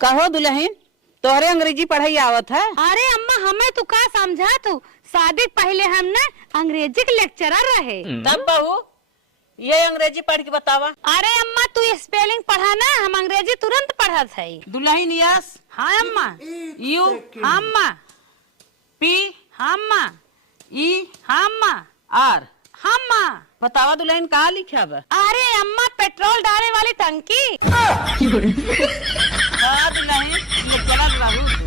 कहो दुल्हन, तोहरे अंग्रेजी पढ़ाई आवत है? अरे अम्मा हमें तू का समझा तू, शादी पहले हम ना अंग्रेजी के लेक्चरर रहे। तब बहू ये अंग्रेजी पढ़ के बतावा। अरे अम्मा तू स्पेलिंग पढ़ा ना, हम अंग्रेजी तुरंत पढ़त है। दुल्हन यस। हाँ अम्मा। यू। हाँ अम्मा। पी। हाँ अम्मा। ई। हाँ अम्मा। आर। हाँ अम्मा। बतावा दुल्हन कहाँ लिखा बा? अरे अम्मा पेट्रोल डालने वाली टंकी। हाँ दुल्हन, ये चला बाबू।